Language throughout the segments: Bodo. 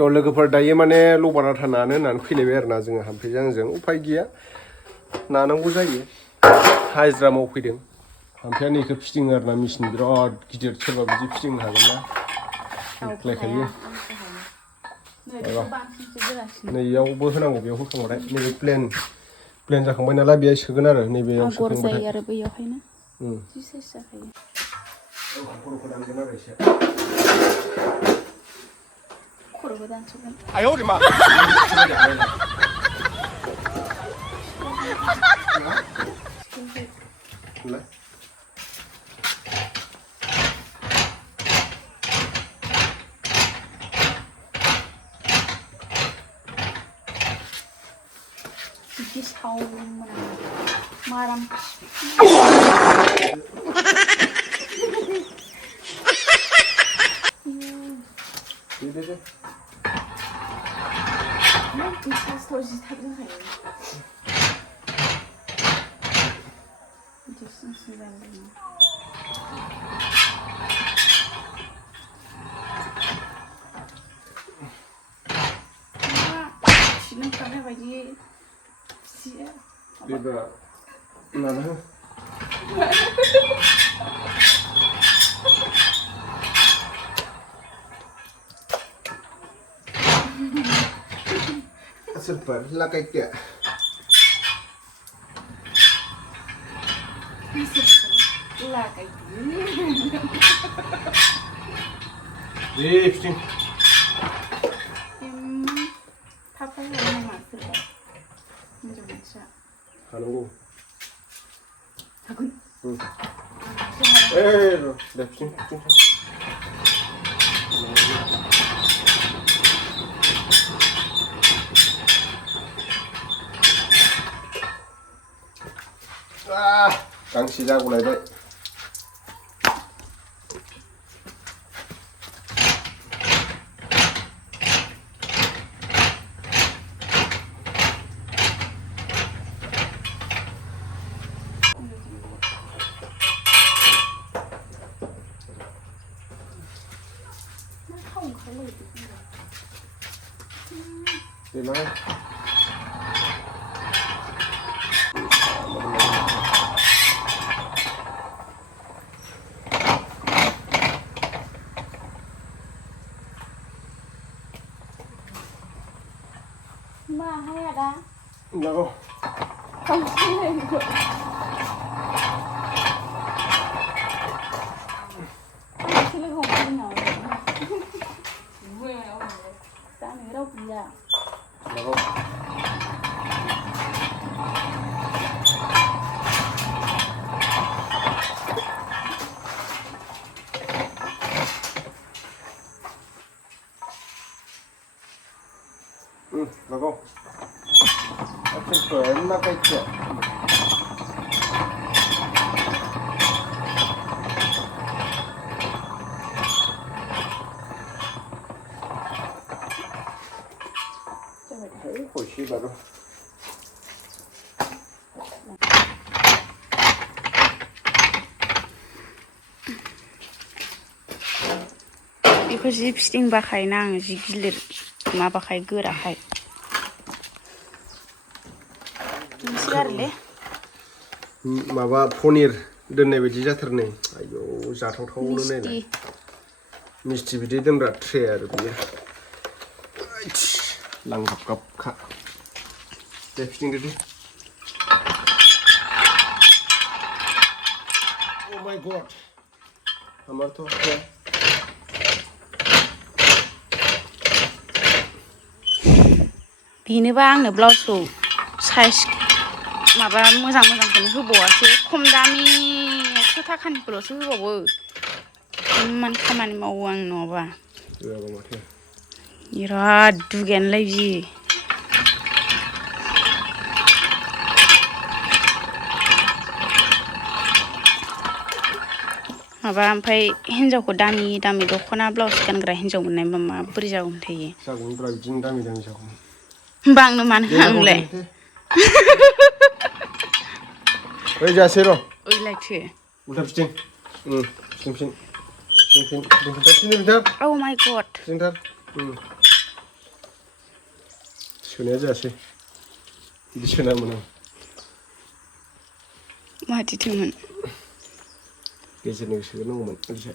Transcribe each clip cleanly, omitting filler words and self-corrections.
थ' लोगोफोर दायो माने लबाराथा नानो होननानै फैलायबाय आरो ना जोङो हाम्फेजों आंजों उफाय गैया नानांगौ जायो हाजिरा मावफैदों हाम्फेया नैखौ फिदिङो आरो ना मेचिन बिराद गिदिर सोरबा बिदि फिदिंनो हागोन ना होख्लायखायो नैयावबो होनांगौ बेयाव होखांबाथाय नैबे प्लेन जाखांबाय नालाय बेहाय सोगोन आरो नैबेयाव सोखांबाथाय आरो बैयावहायनो जि साइज जाखायो खर'खौ दानगोन आरो एसे खर'बो दानस'गोन आयौ मा बिदि सावोमोन माराम दे साइजफ्राव जि थाब जाखायो बिदि सिं जायो खारनाय बायदि बेब्रा नाना हो super lakai dia lakai Lifting थाब नामा सोरबा हिनजाव मानसिया हानांगौ हागोन lifting गांसे जागौलायबाय देलाय मा हाया दा लागाव lago akan pernah kaca खुशी baru बेखौ जि फिदिंबाखायना आं जि गिलिर माबाखाय गोराखाय मोनसे आरोले माबा पनिर दोननाय बायदि जाथारनै आयौ जाथावथावनो नायलाय मिस्थि बिदै दोनग्रा ट्रे आरो बियो लांगाबगाबखा दे फिदिंदो दे Oh my god हमार तो बेनोबा आंनो ब्लाउसखौ साइज माबा मोजांखौनो होबावासो खम दामि 100 थाखानिखौल'सो होबावो इमान खामानि मावो आं नङाबा बिराद दुगायानोलाय बि माबा ओमफ्राय हिन्जावखौ दामि दामि दख'ना ब्लाउस गानग्रा हिन्जाव मोननायबा माबोरै जागौमोनथाय जागौमोनब्रा बिदिनो दामि दामि जागौमोन होमबा आंनो मानो होआ नोंलाय ओइ जासै र' ओइलायथो उल्था फिदिं फिदिं Oh my god. सोनाया जायासै बिदि सोनामोन आं मादिथोमोन गेजेरनि सोनांगौमोन ओरैजाय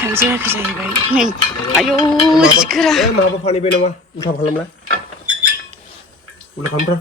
थांजायाखै जाहैबाय नै आयौ जिगोरा माबा फानहैबाय नामा उल्था खालामलाय उल्था खालामथार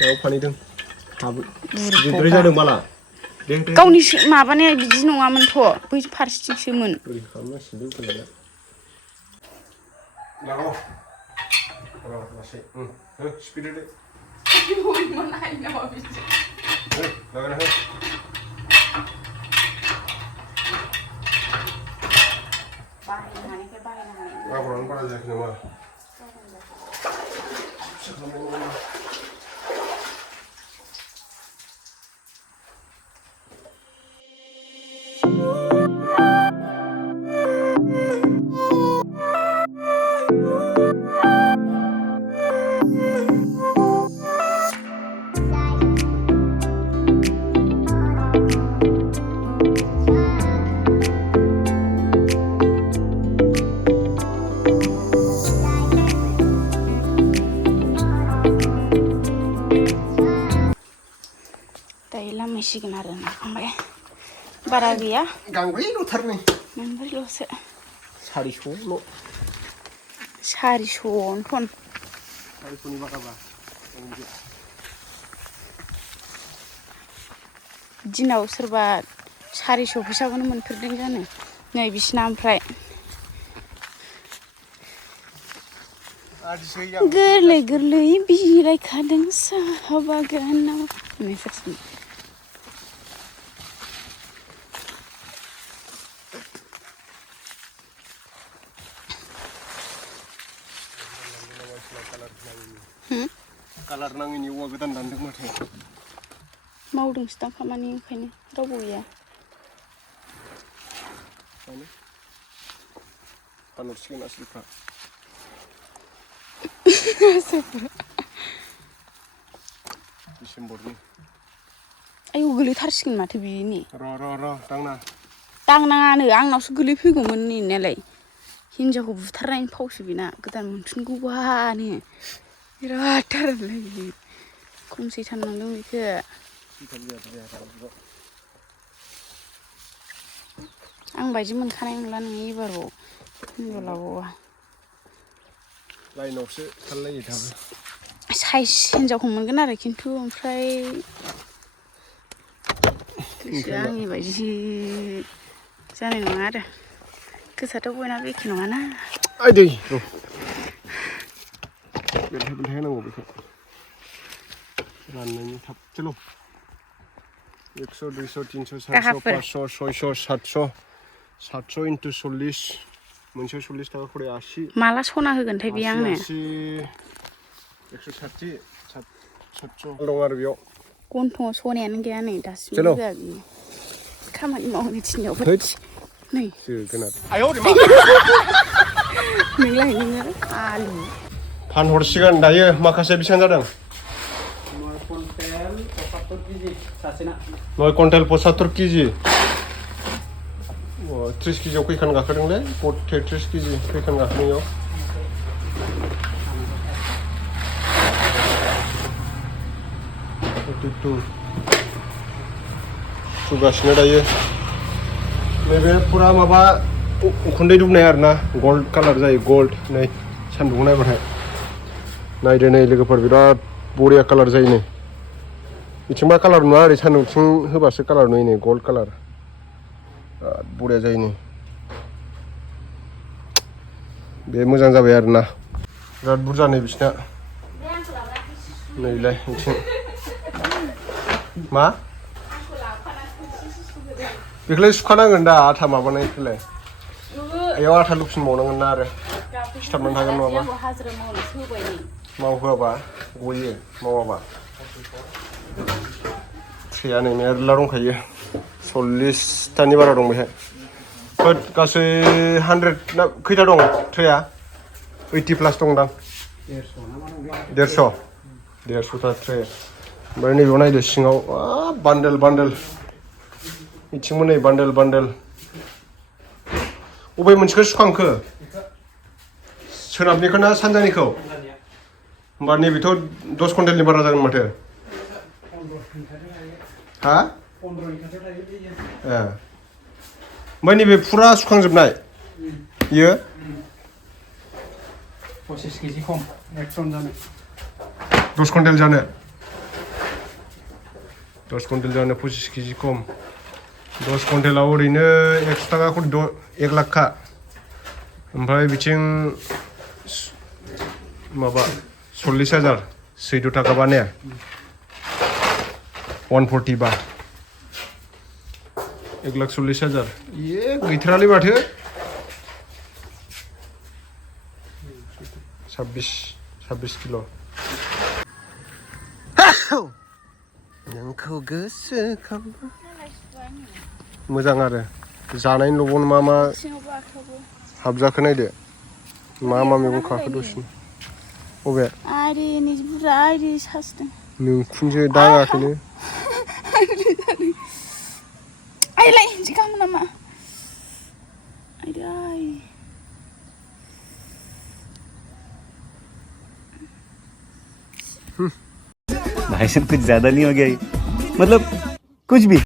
मायाव फानहैदों गिदिर जादों बाला गावनि माबानाया बिदि नङामोनथ' बै फारसेथिंसोमोन बोरै खालामनांसिगोन उल्था लागाव लासै स्पिड होदो लागायना हो आगरानो बारा जायाखै नामा लामहैसिगोन आरो नाखांबाय बारा गैया गांब्रैल'थारनै मोनब्रैल'सो 400ल' 400 टन 400नि बागाबा दिनाव सोरबा 400 फैसाखौनो मोनफेरदों जानो नै बिसिना ओमफ्राय गोरलै गोरलै बिलाइखादों साहा बागानाव होननायफोरसो कालार नाङैनि औवा गोदान दानदों माथो मावदोंसो दां खामानि ओंखायनो रावबो गैया फानहरसिगोन आसोलफ्रा डिसेम्बरनि आयौ गोलैथारसिगोन माथो बिनि र' दांना दांनाङानो आंनावसो गोलैफैगौमोन नैनालाय हिन्जावखौ बुथारनायनि फावसो बेना गोदान मोनफिनगौबानो बिराद थारलै खमसै थाननांदों बेखौ आं बायदि मोनखानाय नंला नोङो एबाराव हिन्जाव लाबावा लाइनावसो थालायो दाबो साइज हिन्जावखौ मोनगोन आरो खिन्थु ओमफ्राय गोसोआ आंनि बायदि जानाय नङा आरो गोसोआथ' बयनाबो एखे नङाना आइदै र' बेलथाय होनांगौ बेखौ राननायनि थाब चलो 100 200 300 400 500 600 700 700 into 40 मोनसेयाव 40 थाखा खरे 80 माला सना होगोनथाय बे आंनो 160 700 दं आरो बेयाव गन्थङाव सनायानो गैया नै दासिमबो होआ बियो खामानि मावनो थिननायावबो नै जोगोनार नोंलाय नोङो आलु फानहरसिगोन दायो माखासे बेसेबां जादों 9 कुइन्टेल 75 केजि 30 केजियाव खैखान गाखोदोंलै 33 केजि खैखान गाखोनायाव सुगासिनो दायो नैबे फुरा माबा उखुन्दै दुबनाय आरोना गल्ड कालार जायो गल्ड नै सान्दुंखौ नायबाथाय नायदो नै लोगोफोर बिराद बरिया कालार जायो नै बिथिंबा कालार नुवा ओरै सान्दुंथिं होबासो कालार नुयो नै गल्ड कालार बिराद बरिया जायो नै बे मोजां जाबाय आरोना बिराद बुरजा नै बिसिना नैलाय बिथिं मा बेखौलाय सुखानांगोन दा आथा माबानायखौलाय बेयाव आथा लुफिनबावनांगोन ना आरो सिथाबनानै थागोन नङाबा मावहोआबा गयो मावाबा ट्रेया नै मेरला दंखायो 40तानि बारा दं बेहाय गासै 100 ना खैथा दं ट्रेया 80 प्लास दंदां 150ता ट्रे ओमफ्राय नैबेयाव नायदो सिङाव बान्डेल बिथिंबो नै बान्डेल बबे मोनसेखौ सुखांखो सोनाबनिखौ ना सानजानिखौ होमबा नैबेथ' 10 कुइन्टेलनि बारा जागोन माथो हा ओमफ्राय नैबे फुरा सुखांजोबनाय इयो 25 केजि खम 1 टन जानो 10 कुइन्टेल जानो 10 कुइन्टेल जानो 25 केजि खम 10 कुइन्टेलाव ओरैनो 100 थाखा 1 लाखखा ओमफ्राय बिथिं माबा 40,000 14 थाखाबा ने 140 बा 1,40,000 ये गैथारालै माथो 26 किल' नोंखौ गोसोखांबा मोजां आरो जानायनि लबन मा हाबजाखो नायदो मा मैगं खाखो दसेनो अबे आरे बुरजा आरे सासदों नोंखुनजो दाङाखैनो आइलाय इदि खालामो नामा आइ भाई साहब कुछ ज्यादा नहीं हो गया ये? मतलब कुछ भी